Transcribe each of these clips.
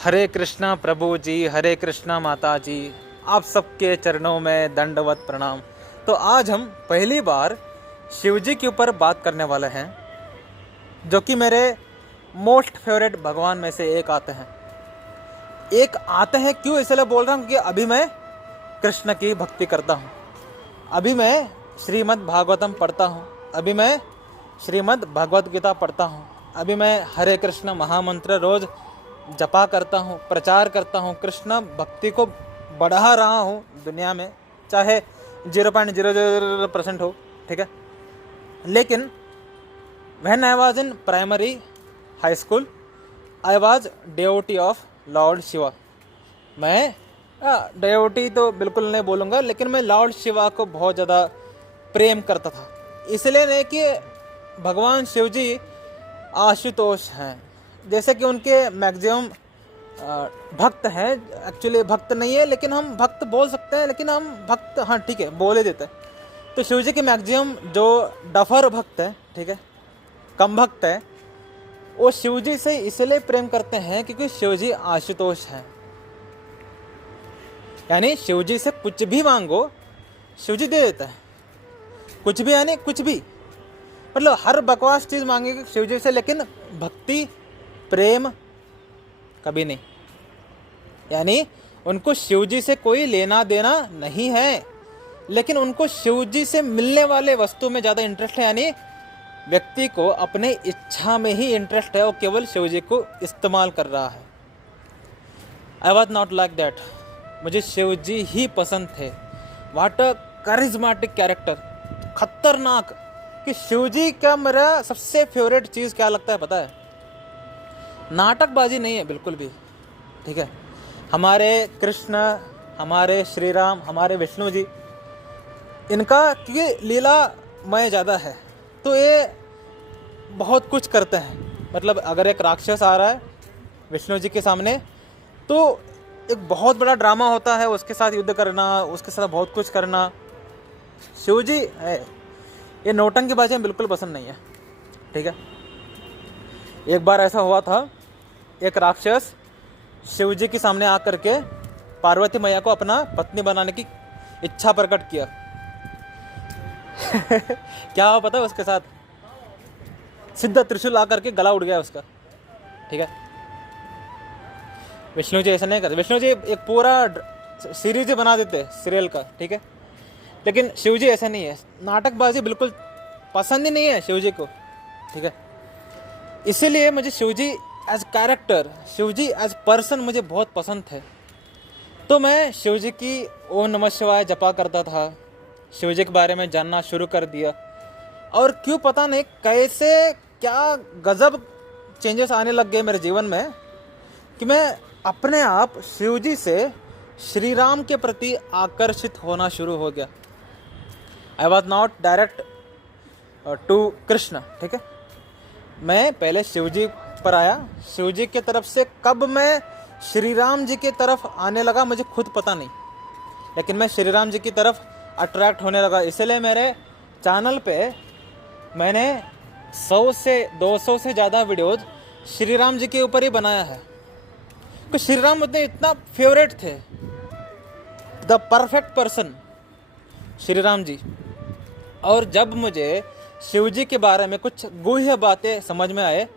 हरे कृष्णा प्रभु जी, हरे कृष्णा माता जी, आप सबके चरणों में दंडवत प्रणाम। तो आज हम पहली बार शिव जी के ऊपर बात करने वाले हैं, जो कि मेरे मोस्ट फेवरेट भगवान में से एक आते हैं। क्यों इसलिए बोल रहा हूँ कि अभी मैं कृष्ण की भक्ति करता हूँ, अभी मैं श्रीमद् भागवतम पढ़ता हूँ, अभी मैं श्रीमद् भगवत गीता पढ़ता हूँ, अभी मैं हरे कृष्ण महामंत्र रोज जपा करता हूँ, प्रचार करता हूँ, कृष्ण भक्ति को बढ़ा रहा हूँ दुनिया में, चाहे 0.00% हो, ठीक है। लेकिन when I was in primary high school I was devotee of Lord Shiva. मैं डिवोटी तो बिल्कुल नहीं बोलूँगा, लेकिन मैं लॉर्ड शिवा को बहुत ज़्यादा प्रेम करता था। इसलिए नहीं कि भगवान शिव जी आशुतोष हैं, जैसे कि उनके मैक्सिमम भक्त हैं, एक्चुअली भक्त नहीं है लेकिन हम भक्त बोल सकते हैं, लेकिन हम भक्त हाँ ठीक है बोल ही देते हैं। तो शिव जी के मैक्सिमम जो डफर भक्त है, ठीक है, कम भक्त है, वो शिव जी से इसलिए प्रेम करते हैं क्योंकि शिव जी आशुतोष हैं। यानी शिव जी से कुछ भी मांगो शिव जी दे देता है, कुछ भी यानी कुछ भी, मतलब हर बकवास चीज़ मांगेगी शिव जी से, लेकिन भक्ति प्रेम कभी नहीं। यानी उनको शिव जी से कोई लेना देना नहीं है, लेकिन उनको शिव जी से मिलने वाले वस्तु में ज़्यादा इंटरेस्ट है। यानी व्यक्ति को अपने इच्छा में ही इंटरेस्ट है, वो केवल शिव जी को इस्तेमाल कर रहा है। आई वॉज नॉट लाइक दैट, मुझे शिव जी ही पसंद थे। वाट अ करिज्मेटिक कैरेक्टर, खतरनाक। कि शिव जी का मेरा सबसे फेवरेट चीज़ क्या लगता है पता है? नाटकबाजी नहीं है बिल्कुल भी, ठीक है। हमारे कृष्ण, हमारे श्री राम, हमारे विष्णु जी, इनका क्योंकि लीलामय ज़्यादा है, तो ये बहुत कुछ करते हैं। मतलब अगर एक राक्षस आ रहा है विष्णु जी के सामने, तो एक बहुत बड़ा ड्रामा होता है, उसके साथ युद्ध करना, उसके साथ बहुत कुछ करना। शिव जी है, ये नौटंकीबाजी में बिल्कुल पसंद नहीं है, ठीक है। एक बार ऐसा हुआ था, एक राक्षस शिव जी के सामने आकर के पार्वती मैया को अपना पत्नी बनाने की इच्छा प्रकट किया। क्या हुआ पता है उसके साथ? सीधा त्रिशूल आकर के गला उड़ गया उसका, ठीक है। विष्णु जी ऐसा नहीं करते, विष्णु जी एक पूरा सीरीज बना देते सीरियल का, ठीक है। लेकिन शिव जी ऐसा नहीं है, नाटकबाजी बिल्कुल पसंद ही नहीं है शिव जी को, ठीक है। इसीलिए मुझे शिव जी एज कैरेक्टर, शिव जी एज पर्सन मुझे बहुत पसंद थे। तो मैं शिव जी की ओम नमः शिवाय जपा करता था, शिव जी के बारे में जानना शुरू कर दिया, और क्यों पता नहीं कैसे क्या गजब चेंजेस आने लग गए मेरे जीवन में कि मैं अपने आप शिव जी से श्री राम के प्रति आकर्षित होना शुरू हो गया। I was not direct to Krishna, ठीक है। मैं पहले शिव जी पर आया, शिव जी के तरफ से कब मैं श्री राम जी की तरफ आने लगा मुझे खुद पता नहीं, लेकिन मैं श्री राम जी की तरफ अट्रैक्ट होने लगा। इसलिए मेरे चैनल पे मैंने 100 से 200 से ज़्यादा वीडियोज श्री राम जी के ऊपर ही बनाया है, क्योंकि श्री राम मुझे इतना फेवरेट थे, the perfect person Shri Ram ji. और जब मुझे शिव जी के बारे में कुछ गुह्य बातें समझ में आए,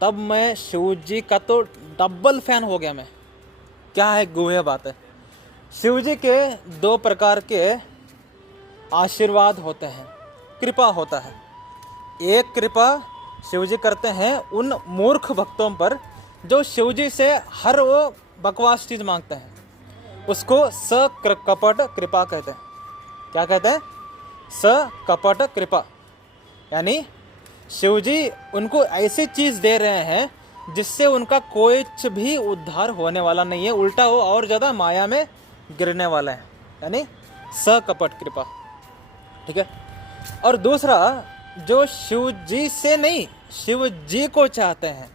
तब मैं शिव जी का तो डबल फैन हो गया मैं। क्या है गुह्य बातें? शिव जी के 2 प्रकार के आशीर्वाद होते हैं, कृपा होता है। एक कृपा शिव जी करते हैं उन मूर्ख भक्तों पर जो शिव जी से हर वो बकवास चीज़ मांगते हैं, उसको सकपट कृपा कहते हैं। क्या कहते हैं? सकपट कृपा। यानी शिव जी उनको ऐसी चीज़ दे रहे हैं जिससे उनका कुछ भी उद्धार होने वाला नहीं है, उल्टा वो और ज़्यादा माया में गिरने वाला है। यानी सकपट कृपा, ठीक है। और दूसरा, जो शिव जी से नहीं शिव जी को चाहते हैं,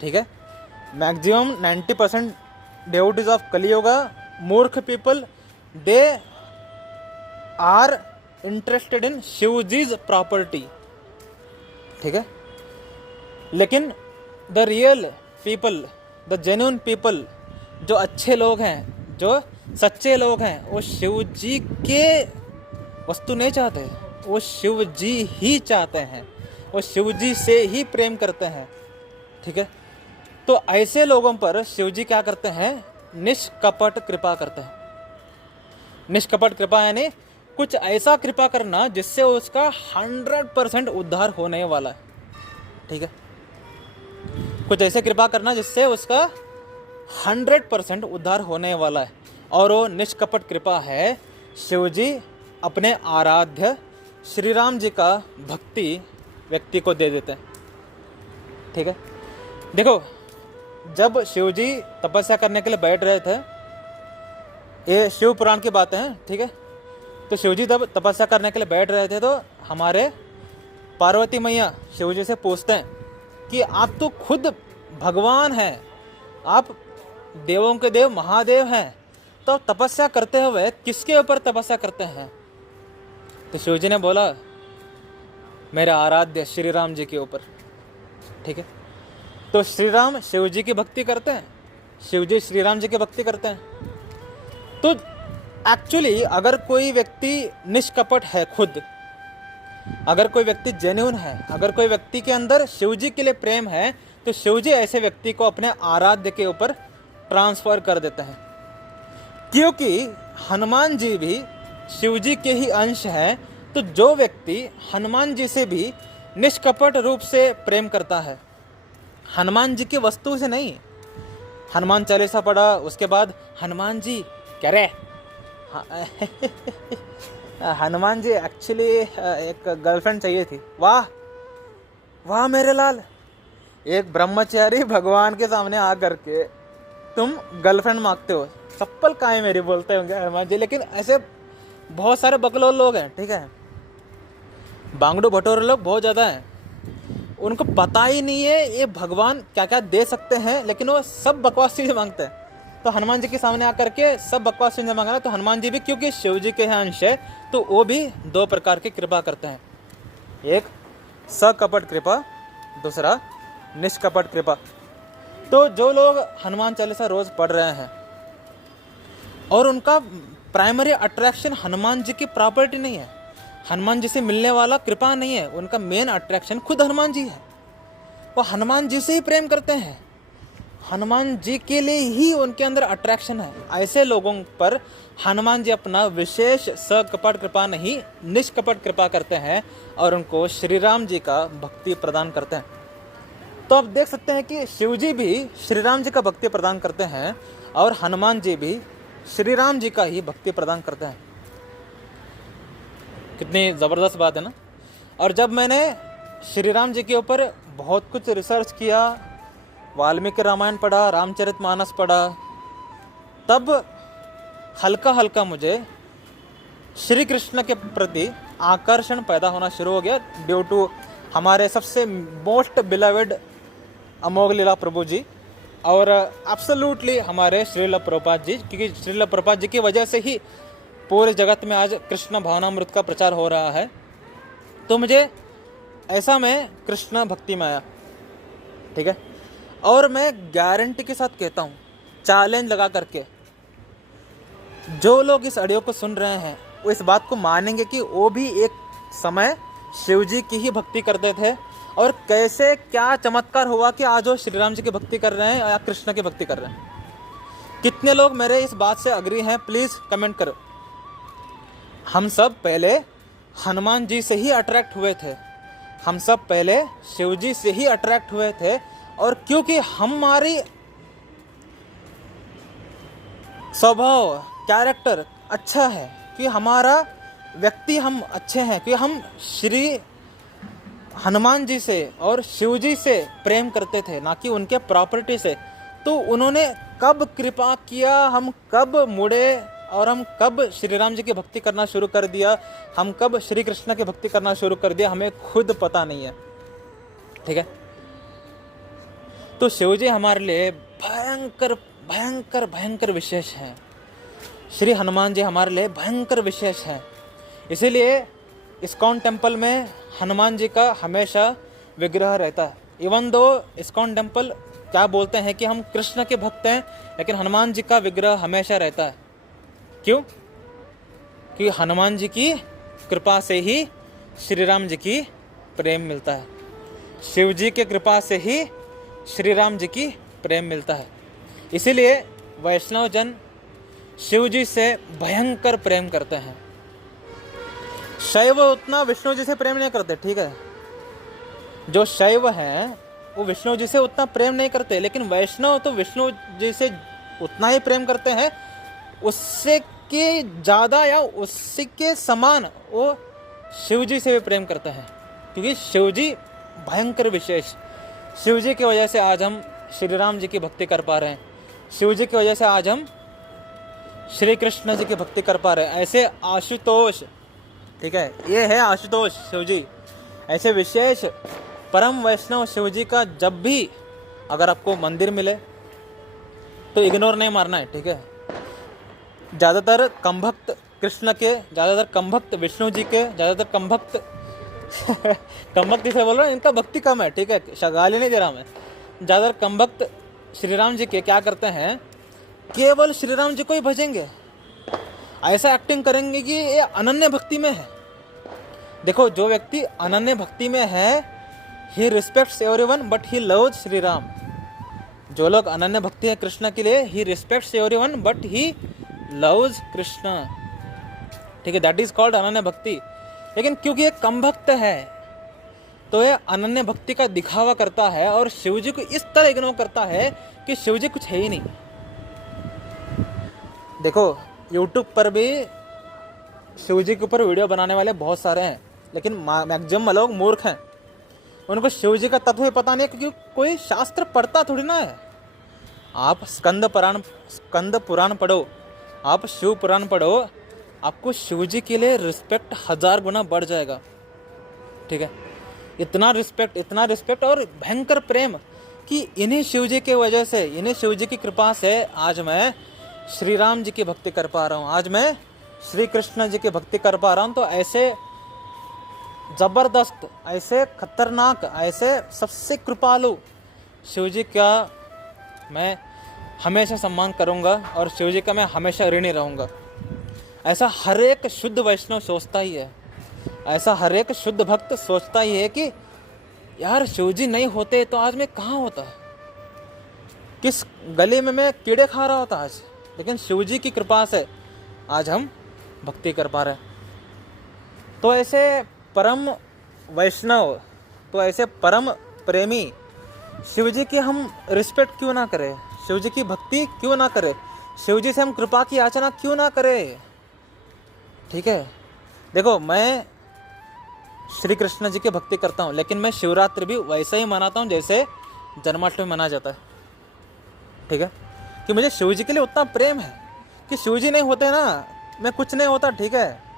ठीक है। मैक्सिमम 90% डिवोटीज ऑफ कलियुगा, मूर्ख people, they are interested in Shiv ji's property, ठीक है। लेकिन the real people, the genuine people, जो अच्छे लोग हैं, जो सच्चे लोग हैं, वो शिव जी के वस्तु नहीं चाहते, वो शिव जी ही चाहते हैं, वो शिव जी से ही प्रेम करते हैं। ठीक है, तो ऐसे लोगों पर शिव जी क्या करते हैं? निष्कपट कृपा करते हैं। निष्कपट कृपा यानी कुछ ऐसा कृपा करना जिससे उसका 100% उद्धार होने वाला है। ठीक है, कुछ ऐसे कृपा करना जिससे उसका 100% उद्धार होने वाला है, और वो निष्कपट कृपा है शिव जी अपने आराध्य श्री राम जी का भक्ति व्यक्ति को दे देते हैं। ठीक है, देखो जब शिव जी तपस्या करने के लिए बैठ रहे थे, ये शिव पुराण की बातें हैं। ठीक है, तो शिव जी जब तपस्या करने के लिए बैठ रहे थे तो हमारे पार्वती मैया शिव जी से पूछते हैं कि आप तो खुद भगवान हैं, आप देवों के देव महादेव हैं, तो तपस्या करते हुए किसके ऊपर तपस्या करते हैं? तो शिव जी ने बोला मेरे आराध्य श्री राम जी के ऊपर। ठीक है, तो श्री राम शिव जी की भक्ति करते हैं, शिव जी श्री राम जी की भक्ति करते हैं। तो एक्चुअली अगर कोई व्यक्ति निष्कपट है खुद, अगर कोई व्यक्ति जेन्युइन है, अगर कोई व्यक्ति के अंदर शिव जी के लिए प्रेम है, तो शिव जी ऐसे व्यक्ति को अपने आराध्य के ऊपर ट्रांसफर कर देते हैं, क्योंकि हनुमान जी भी शिव जी के ही अंश हैं। तो जो व्यक्ति हनुमान जी से भी निष्कपट रूप से प्रेम करता है, हनुमान जी की वस्तु से नहीं, हनुमान चालीसा पढ़ा, उसके बाद हनुमान जी कह रहे हनुमान जी एक्चुअली एक गर्लफ्रेंड चाहिए थी। वाह वाह मेरे लाल, एक ब्रह्मचारी भगवान के सामने आ करके तुम गर्लफ्रेंड मांगते हो, चप्पल कहाँ है मेरी, बोलते होंगे हनुमान जी। लेकिन ऐसे बहुत सारे बकलोल लोग हैं, ठीक है, बांगड़ू भटोरे लोग बहुत ज़्यादा हैं, उनको पता ही नहीं है ये भगवान क्या क्या दे सकते हैं, लेकिन वो सब बकवास चीज़ें मांगते हैं। तो हनुमान जी के सामने आकर के सब बकवास चीज़ें मांगना, तो हनुमान जी भी क्योंकि शिव जी के हैं अंश है, तो वो भी दो प्रकार की कृपा करते हैं, एक सकपट कृपा, दूसरा निष्कपट कृपा। तो जो लोग हनुमान चालीसा रोज़ पढ़ रहे हैं और उनका प्राइमरी अट्रैक्शन हनुमान जी की प्रॉपर्टी नहीं है, हनुमान जी से मिलने वाला कृपा नहीं है, उनका मेन अट्रैक्शन खुद हनुमान जी है, वो हनुमान जी से ही प्रेम करते हैं, हनुमान जी के लिए ही उनके अंदर अट्रैक्शन है। ऐसे लोगों पर हनुमान जी अपना विशेष सकपट कृपा नहीं, निष्कपट कृपा करते हैं और उनको श्री राम जी का भक्ति प्रदान करते हैं। तो आप देख सकते हैं कि शिव जी भी श्री राम जी का भक्ति प्रदान करते हैं और हनुमान जी भी श्री राम जी का ही भक्ति प्रदान करते हैं। कितनी ज़बरदस्त बात है ना। और जब मैंने श्री राम जी के ऊपर बहुत कुछ रिसर्च किया, वाल्मीकि रामायण पढ़ा, रामचरितमानस पढ़ा, तब हल्का हल्का मुझे श्री कृष्ण के प्रति आकर्षण पैदा होना शुरू हो गया, ड्यू टू हमारे सबसे मोस्ट बिलवेड अमोघ लीला प्रभु जी और एब्सोल्युटली हमारे श्रील प्रभुपाद जी, क्योंकि श्रील प्रभुपाद जी की वजह से ही पूरे जगत में आज कृष्ण भावनामृत का प्रचार हो रहा है। तो मुझे ऐसा में कृष्ण भक्ति में आया, ठीक है। और मैं गारंटी के साथ कहता हूँ, चैलेंज लगा करके, जो लोग इस ऑडियो को सुन रहे हैं वो इस बात को मानेंगे कि वो भी एक समय शिव जी की ही भक्ति करते थे और कैसे क्या चमत्कार हुआ कि आज वो श्री राम जी की भक्ति कर रहे हैं या कृष्ण की भक्ति कर रहे हैं। कितने लोग मेरे इस बात से अग्री हैं, प्लीज़ कमेंट करो। हम सब पहले हनुमान जी से ही अट्रैक्ट हुए थे, हम सब पहले शिव जी से ही अट्रैक्ट हुए थे, और क्योंकि हमारी स्वभाव कैरेक्टर अच्छा है, कि हमारा व्यक्ति हम अच्छे हैं, कि हम श्री हनुमान जी से और शिव जी से प्रेम करते थे, ना कि उनके प्रॉपर्टी से। तो उन्होंने कब कृपा किया, हम कब मुड़े और हम कब श्री राम जी की भक्ति करना शुरू कर दिया, हम कब श्री कृष्ण की भक्ति करना शुरू कर दिया, हमें खुद पता नहीं है, ठीक है। तो शिव जी हमारे लिए भयंकर भयंकर भयंकर विशेष हैं, श्री हनुमान जी हमारे लिए भयंकर विशेष हैं। इसीलिए इस्कॉन टेम्पल में हनुमान जी का हमेशा विग्रह रहता है। इवन दो इस्कॉन टेम्पल क्या बोलते हैं कि हम कृष्ण के भक्त हैं, लेकिन हनुमान जी का विग्रह हमेशा रहता है। क्यों? कि हनुमान जी की कृपा से ही श्री राम जी की प्रेम मिलता है, शिव जी के कृपा से ही श्री राम जी की प्रेम मिलता है। इसीलिए वैष्णव जन शिव जी से भयंकर प्रेम करते हैं। शैव उतना विष्णु जी से प्रेम नहीं करते, ठीक है। जो शैव हैं वो विष्णु जी से उतना प्रेम नहीं करते, लेकिन वैष्णव तो विष्णु जी से उतना ही प्रेम करते हैं, उससे के ज़्यादा या उसी के समान वो शिव जी से भी प्रेम करते हैं। क्योंकि शिव जी भयंकर विशेष, शिव जी की वजह से आज हम श्री राम जी की भक्ति कर पा रहे हैं, शिव जी की वजह से आज हम श्री कृष्ण जी की भक्ति कर पा रहे हैं। ऐसे आशुतोष, ठीक है, ये है आशुतोष शिव जी, ऐसे विशेष परम वैष्णव शिव जी का जब भी अगर आपको मंदिर मिले तो इग्नोर नहीं मारना है, ठीक है। ज़्यादातर कम भक्त कृष्ण के, ज़्यादातर कम भक्त विष्णु जी के, ज़्यादातर कम भक्त कम भक्त इसे बोल रहा हूँ, इनका भक्ति कम है, ठीक है, गाली नहीं दे रहा मैं। ज़्यादातर कम भक्त श्री राम जी के क्या करते हैं, केवल श्री राम जी को ही भजेंगे, ऐसा एक्टिंग करेंगे कि ये अनन्य भक्ति में है। देखो, जो व्यक्ति अनन्य भक्ति में है, he respects everyone but he loves Shri Ram. जो लोग अनन्य भक्ति है कृष्ण के लिए, he respects everyone but he loves Krishna, ठीक है, दैट इज कॉल्ड अनन्य भक्ति। लेकिन क्योंकि ये कम भक्त है तो ये अनन्य भक्ति का दिखावा करता है और शिव जी को इस तरह इग्नोर करता है कि शिव जी कुछ है ही नहीं। देखो, यूट्यूब पर भी शिव जी के ऊपर वीडियो बनाने वाले बहुत सारे हैं, लेकिन मैक्सिमम लोग मूर्ख हैं, उनको शिव जी का तत्व ही पता नहीं है, क्योंकि कोई शास्त्र पढ़ता थोड़ी ना है। आप स्कंद पुराण पढ़ो, आप शिव पुराण पढ़ो, आपको शिव जी के लिए रिस्पेक्ट 1000 गुना बढ़ जाएगा, ठीक है। इतना रिस्पेक्ट और भयंकर प्रेम कि इन्हीं शिव जी के वजह से, इन्हीं शिव जी की कृपा से आज मैं श्री राम जी की भक्ति कर पा रहा हूँ, आज मैं श्री कृष्ण जी की भक्ति कर पा रहा हूँ। तो ऐसे ज़बरदस्त, ऐसे खतरनाक, ऐसे सबसे कृपालु शिव जी का मैं हमेशा सम्मान करूँगा और शिव जी का मैं हमेशा ऋणी रहूँगा। ऐसा हर एक शुद्ध वैष्णव सोचता ही है, ऐसा हर एक शुद्ध भक्त सोचता ही है कि यार शिव जी नहीं होते तो आज मैं कहाँ होता, किस गली में मैं कीड़े खा रहा होता आज, लेकिन शिव जी की कृपा से आज हम भक्ति कर पा रहे हैं। तो ऐसे परम वैष्णव, तो ऐसे परम प्रेमी शिव जी की हम रिस्पेक्ट क्यों ना करें, शिव जी की भक्ति क्यों ना करें, शिव जी से हम कृपा की याचना क्यों ना करें, ठीक है। देखो, मैं श्री कृष्ण जी की भक्ति करता हूँ, लेकिन मैं शिवरात्रि भी वैसे ही मनाता हूँ जैसे जन्माष्टमी मनाया जाता है, ठीक है। कि मुझे शिव जी के लिए उतना प्रेम है कि शिव जी नहीं होते ना मैं कुछ नहीं होता, ठीक है।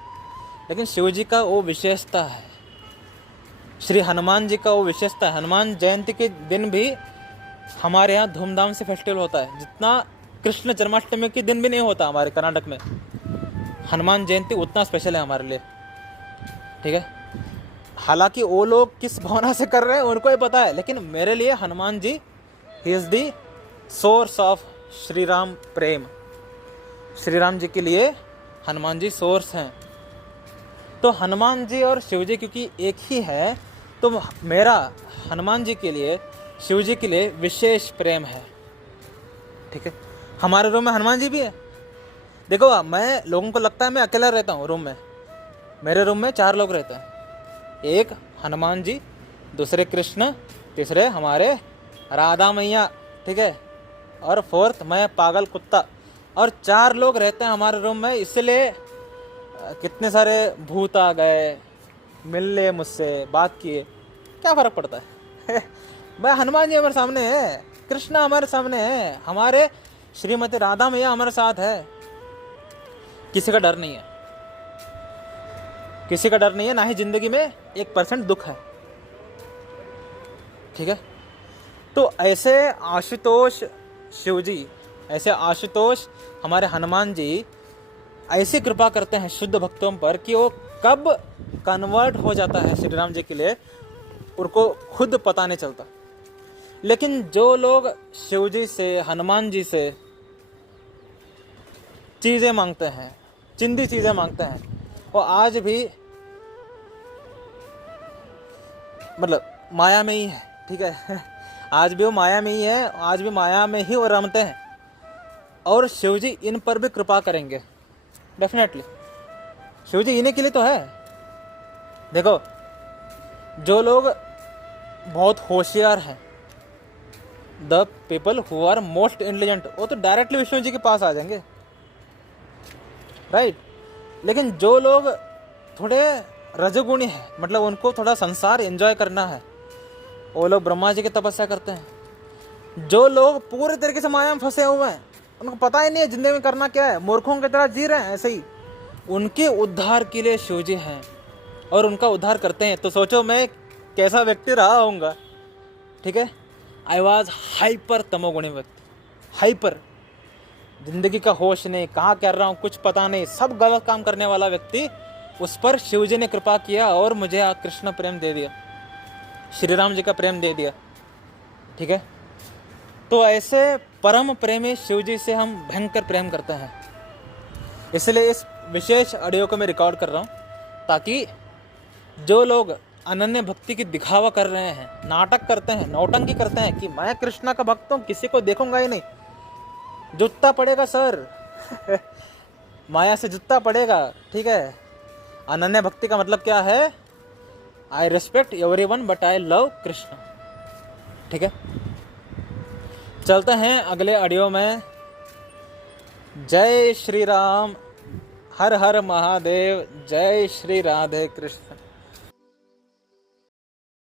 लेकिन शिव जी का वो विशेषता है, श्री हनुमान जी का वो विशेषता है। हनुमान जयंती के दिन भी हमारे यहाँ धूमधाम से फेस्टिवल होता है, जितना कृष्ण जन्माष्टमी के दिन भी नहीं होता हमारे कर्नाटक में। हनुमान जयंती उतना स्पेशल है हमारे लिए, ठीक है। हालांकि वो लोग किस भावना से कर रहे हैं उनको ही पता है, लेकिन मेरे लिए हनुमान जी ही is the source of Shri Ram प्रेम। श्री राम जी के लिए हनुमान जी सोर्स हैं। तो हनुमान जी और शिव जी क्योंकि एक ही है, तो मेरा हनुमान जी के लिए, शिव जी के लिए विशेष प्रेम है, ठीक है। हमारे रूम में हनुमान जी भी है। देखो, मैं लोगों को लगता है मैं अकेला रहता हूँ रूम में, मेरे रूम में 4 लोग रहते हैं। एक हनुमान जी, दूसरे कृष्ण, तीसरे हमारे राधा मैया, ठीक है, और 4th मैं पागल कुत्ता, और 4 लोग रहते हैं हमारे रूम में। इसलिए कितने सारे भूत आ गए, मिल ले मुझसे, बात किए, क्या फ़र्क पड़ता है भाई, हनुमान जी हमारे सामने है, कृष्ण हमारे सामने है, हमारे श्रीमती राधा मैया हमारे साथ है। किसी का डर नहीं है, किसी का डर नहीं है, ना ही जिंदगी में 1% दुख है, ठीक है। तो ऐसे आशुतोष शिव जी, ऐसे आशुतोष हमारे हनुमान जी ऐसी कृपा करते हैं शुद्ध भक्तों पर कि वो कब कन्वर्ट हो जाता है श्री राम जी के लिए उनको खुद पता नहीं चलता। लेकिन जो लोग शिव जी से, हनुमान जी से चीज़ें मांगते हैं, चिंदी चीज़ें मांगते हैं, वो आज भी मतलब माया में ही है, ठीक है। आज भी वो माया में ही है, आज भी माया में ही वो रमते हैं, और शिव जी इन पर भी कृपा करेंगे डेफिनेटली। शिव जी इन्हीं के लिए तो है। देखो, जो लोग बहुत होशियार हैं, the people who are most intelligent, वो तो डायरेक्टली विष्णु जी के पास आ जाएंगे, राइट। लेकिन जो लोग थोड़े रजोगुणी हैं, मतलब उनको थोड़ा संसार एंजॉय करना है, वो लोग ब्रह्मा जी की तपस्या करते हैं। जो लोग पूरे तरीके से माया में फंसे हुए हैं, उनको पता ही नहीं है जिंदगी में करना क्या है, मूर्खों की तरह जी रहे हैं ऐसे ही, उनके उद्धार के लिए शिव जी हैं और उनका उद्धार करते हैं। तो सोचो मैं कैसा व्यक्ति रहा होऊंगा, ठीक है। आई वॉज हाइपर तमोगुणी व्यक्ति, हाइपर, जिंदगी का होश नहीं, कहाँ कर रहा हूँ कुछ पता नहीं, सब गलत काम करने वाला व्यक्ति, उस पर शिव जी ने कृपा किया और मुझे कृष्ण प्रेम दे दिया, श्री राम जी का प्रेम दे दिया, ठीक है। तो ऐसे परम प्रेमी शिव जी से हम भयंकर प्रेम करते हैं। इसलिए इस विशेष ऑडियो को मैं रिकॉर्ड कर रहा हूँ, ताकि जो लोग अनन्य भक्ति की दिखावा कर रहे हैं, नाटक करते हैं, नौटंकी करते हैं कि मैं कृष्णा का भक्त हूँ, किसी को देखूंगा ही नहीं, जूता पड़ेगा सर। माया से जूता पड़ेगा, ठीक है। अनन्य भक्ति का मतलब क्या है? I respect everyone but I love Krishna, ठीक है। चलते हैं अगले ऑडियो में। जय श्री राम, हर हर महादेव, जय श्री राधे कृष्ण।